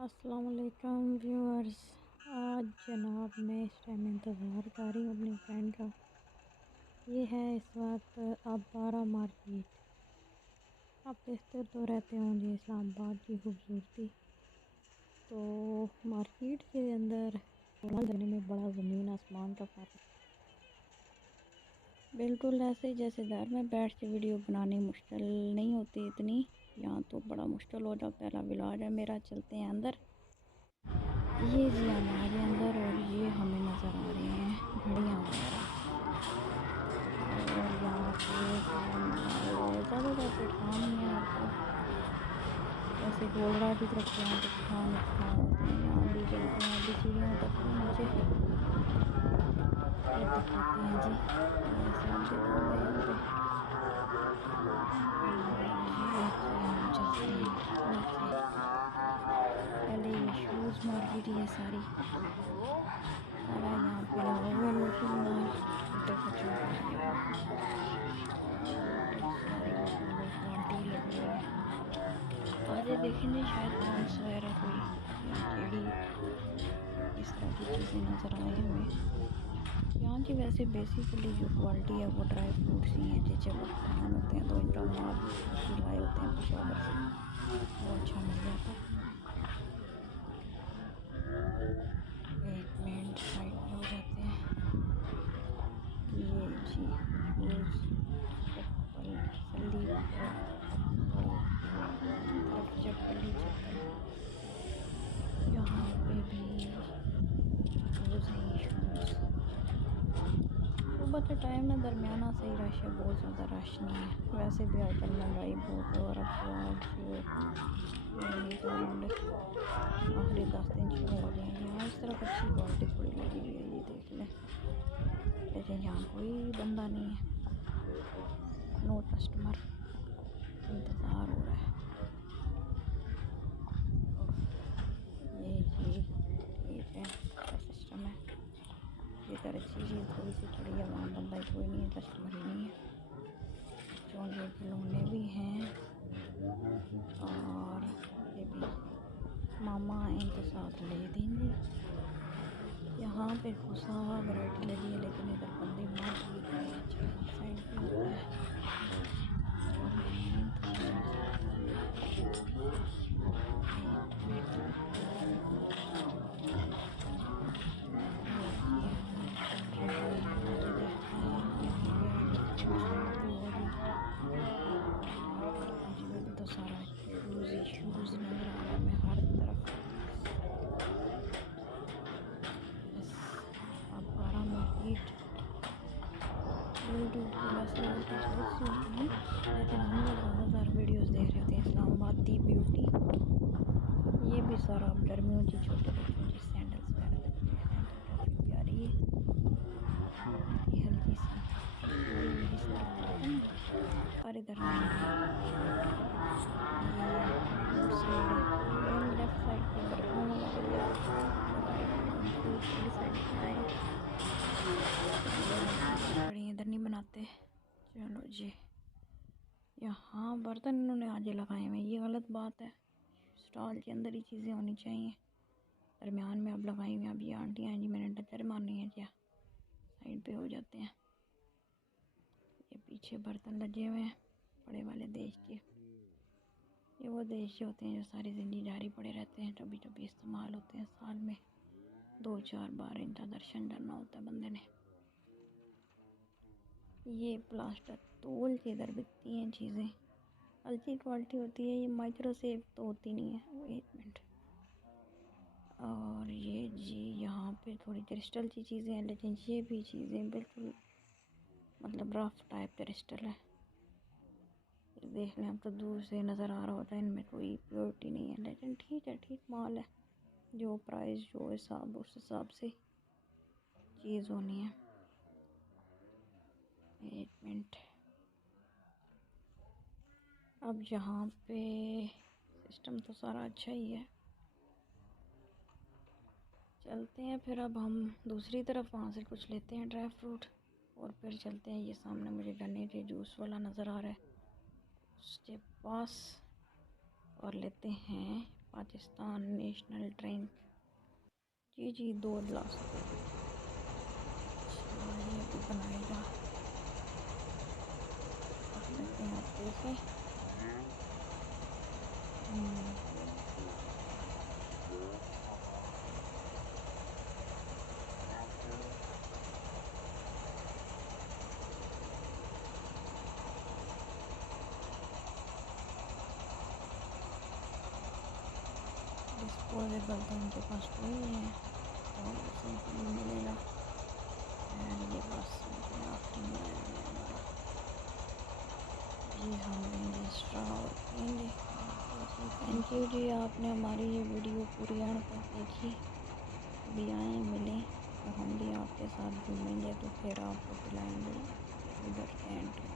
अस्सलाम वालेकुम व्यूअर्स। आज जनाब मैं इस टाइम इंतज़ार कर रही हूँ अपनी फ्रेंड का। ये है इस वक्त अबारा मार्केट। आप देखते तो रहते होंगे इस्लामाबाद की खूबसूरती। तो मार्केट के अंदर जाने में बड़ा ज़मीन आसमान का फ़र्क है। बिल्कुल ऐसे ही जैसे घर में बैठ के वीडियो बनानी मुश्किल नहीं होती इतनी, यहाँ तो बड़ा मुश्किल हो जाता है। इलाज है मेरा। चलते हैं अंदर। ये जी हमारे अंदर और ये हमें नज़र आ रही हैं घड़ियाँ वगैरह। और यहाँ पे ज़्यादातर तो काम ही है। आपको जैसे गोलरा की तरफ जाएँ तो पठान ही पठान होते हैं। यहाँ भी चलते हैं, अभी सीढ़ियाँ उतरते हैं नीचे। फिर दिखाते हैं जी। ये सब दुकान है यहाँ पे। और ये जी हम चलते हैं नीचे। पहले ये शूज़ मार्केट ही है सारी। सारा यहाँ पे लगा हुआ है लोकल माल, छोटे बच्चों का है ये वाला। और सारी लोकल क्वालिटी लगी हुई है। आगे देखेंगे शायद पॉन्ड्स वगैरह कोई या केड़ी इस तरह की चीज़ें नज़र आए हमें। यहाँ की वैसे बेसिकली जो क्वालिटी है वो ड्राई फ्रूट्स ही हैं। जब पठान होते हैं तो इनका माल काफ़ी लाए होते हैं पेशावर से, वो अच्छा मिल जाता है। एक मिनट साइड पे हो जाते हैं। ये जी शूज़, चप्पल, स्लीपर, चप्पल, हर तरफ चप्पल ही चप्पल। यहाँ पे भी शूज़ ही शूज़। सुबह के टाइम में दरमियाना सही रश है, बहुत ज़्यादा रश नहीं है। वैसे भी आजकल महंगाई बहुत है और अब तो आज उन्नीस एंड आखिरी 10 दिन शुरू हो जाएंगे। यहाँ इस तरफ अच्छी क्वालिटी थोड़ी लगी हुई है, ये देख लें। लेकिन यहाँ कोई बंदा नहीं है, नो कस्टमर। इंतज़ार हो रहा है। ये जी ठीक है, अच्छा सिस्टम है। इधर अच्छी चीज़ थोड़ी सी पड़ी है, वहाँ बंदा ही कोई नहीं है, कस्टमर ही नहीं है। बच्चों के खिलौने भी हैं और ये भी मामा आए तो साथ ले देंगे। यहाँ पे खुशा वैरायटी लगी है, लेकिन इधर बंदे मार भी रहे हैं। चलिए साइड पे होते हैं और मैं थोड़ा सा एक मिनट। ये जी हम चल रहे हैं, आगे देखते हैं। यहाँ पे आगे फ्रूट साइड भी होगी और जी अभी तो सारा शूज़ ही शूज़ नज़र आ रहा है हमें हर तरफ। बस अब 12 मार्केट यूट्यूब पे वैसे यूट्यूब बहुत सी होती हैं, लेकिन हम लोग ज़्यादातर वीडियोस देख रहे होते हैं इस्लामाबाद दी ब्यूटी। ये भी सारा अब गर्मियों की छोटे बच्चों की सैंडल्स वगैरह लगे हुए हैं तो काफ़ी प्यारी है। हल्की हल्की सी ये इस तरफ बर्तन है और इधर महंगी। ये फ्रूट साइड है, मेन लेफ़्ट साइड पे बर्तनों वाला एरिया और राइट पे हम फ्रूट्स वाली साइड पे आए हैं। ये चीज़ें पड़ी इधर नहीं बनाते। चलो जी, यहाँ बर्तन इन्होंने आगे लगाए हुए हैं, ये गलत बात है। स्टॉल के अंदर ही चीज़ें होनी चाहिए, दरमियान में अब लगाई हुई। अब ये आंटियाँ हैं जी, मैंने टक्कर मारनी है क्या? साइड पे हो जाते हैं। ये पीछे बर्तन लगे हुए हैं बड़े वाले देश के। ये वो देश के होते हैं जो सारी ज़िंदगी जारी पड़े रहते हैं, कभी कभी इस्तेमाल होते हैं। साल में 2-4 बार इनका दर्शन करना होता है बंदे ने। ये प्लास्टर तोल के इधर बिकती हैं चीज़ें, हल्की क्वालिटी होती है। ये माइक्रो सेव तो होती नहीं है। एक मिनट। और ये जी यहाँ पे थोड़ी क्रिस्टल की चीज़ें हैं, लेकिन ये भी चीज़ें बिल्कुल मतलब रफ टाइप क्रिस्टल है। ये देख लें, हम तो दूर से नज़र आ रहा होता है इनमें कोई प्योरिटी नहीं है, लेकिन ठीक है, ठीक माल है। जो प्राइस जो हिसाब उस हिसाब से चीज़ होनी है। एक मिनट। अब यहाँ पे सिस्टम तो सारा अच्छा ही है। चलते हैं फिर अब हम दूसरी तरफ, वहाँ से कुछ लेते हैं ड्राई फ्रूट और फिर चलते हैं। ये सामने मुझे गन्ने के जूस वाला नज़र आ रहा है, उसके पास और लेते हैं 5 राजस्थान नेशनल ट्रेन। जी जी 2 गिलास। ये भी बनाएगा, रख लेते हैं आपके से। डिस्पोजेबल तो उनके पास कोई नहीं है, तो सिंपली मिलेगा। और ये बस आखिरी में आएगा हमारा। जी हम लेंगे स्ट्रॉ और पिएंगे। थैंक यू जी, आपने हमारी ये वीडियो पूरी आड़ तक देखी। कभी आएँ मिलें और हम भी आपके साथ घूमेंगे तो फिर आपको पिलाएंगे उधर कैंट।